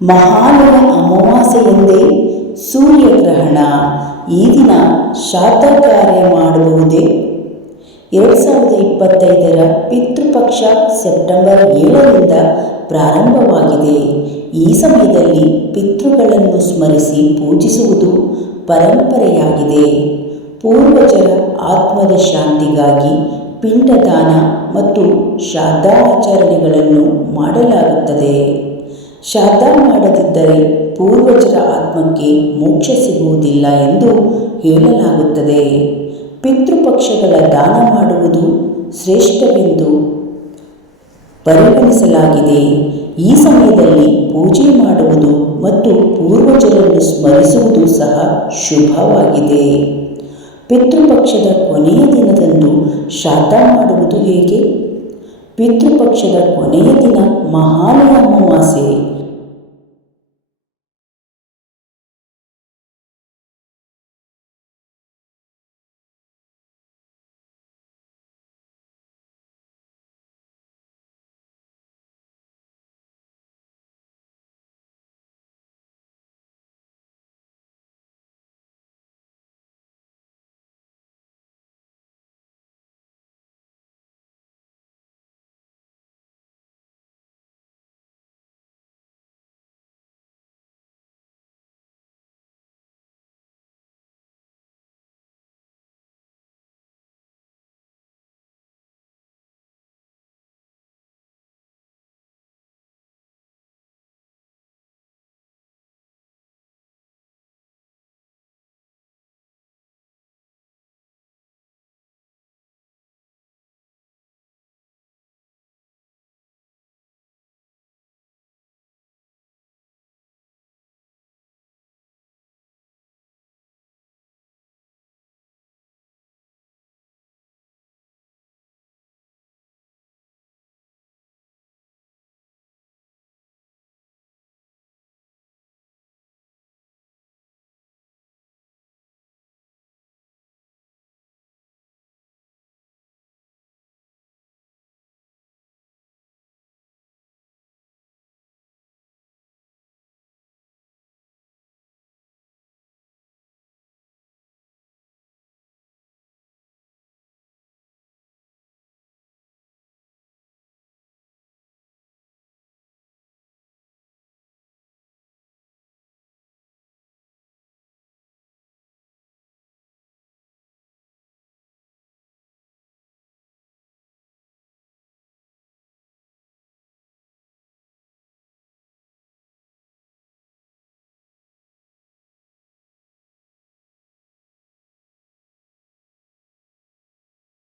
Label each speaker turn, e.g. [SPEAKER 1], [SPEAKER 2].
[SPEAKER 1] ಮಹಾಲಯ ಅಮಾವಾಸ್ಯೆಯಂದೇ ಸೂರ್ಯಗ್ರಹಣ. ಈ ದಿನ ಶಾತ ಕಾರ್ಯ ಮಾಡಬಹುದೇ? ಎರಡು ಸಾವಿರದ ಇಪ್ಪತ್ತೈದರ ಪಿತೃಪಕ್ಷ ಸೆಪ್ಟೆಂಬರ್ ಏಳರಿಂದ ಪ್ರಾರಂಭವಾಗಿದೆ. ಈ ಸಮಯದಲ್ಲಿ ಪಿತೃಗಳನ್ನು ಸ್ಮರಿಸಿ ಪೂಜಿಸುವುದು ಪರಂಪರೆಯಾಗಿದೆ. ಪೂರ್ವಜರ ಆತ್ಮದ ಶಾಂತಿಗಾಗಿ ಪಿಂಡದಾನ ಮತ್ತು ಶ್ರಾದ್ದಾಚರಣೆಗಳನ್ನು ಮಾಡಲಾಗುತ್ತದೆ. ಶ್ರಾದ್ದ ಮಾಡದಿದ್ದರೆ ಪೂರ್ವಜರ ಆತ್ಮಕ್ಕೆ ಮೋಕ್ಷ ಸಿಗುವುದಿಲ್ಲ ಎಂದು ಹೇಳಲಾಗುತ್ತದೆ. ಪಿತೃಪಕ್ಷಗಳ ದಾನ ಮಾಡುವುದು ಶ್ರೇಷ್ಠವೆಂದು ಪರಿಗಣಿಸಲಾಗಿದೆ. ಈ ಸಮಯದಲ್ಲಿ ಪೂಜೆ ಮಾಡುವುದು ಮತ್ತು ಪೂರ್ವಜರನ್ನು ಸ್ಮರಿಸುವುದು ಸಹ ಶುಭವಾಗಿದೆ. ಪಿತೃಪಕ್ಷದ ಕೊನೆಯ ದಿನದಂದು ಶ್ರಾದ್ದ ಮಾಡುವುದು ಹೇಗೆ? ಪಿತೃಪಕ್ಷದ ಕೊನೆಯ ದಿನ ಮಹಾಲಯ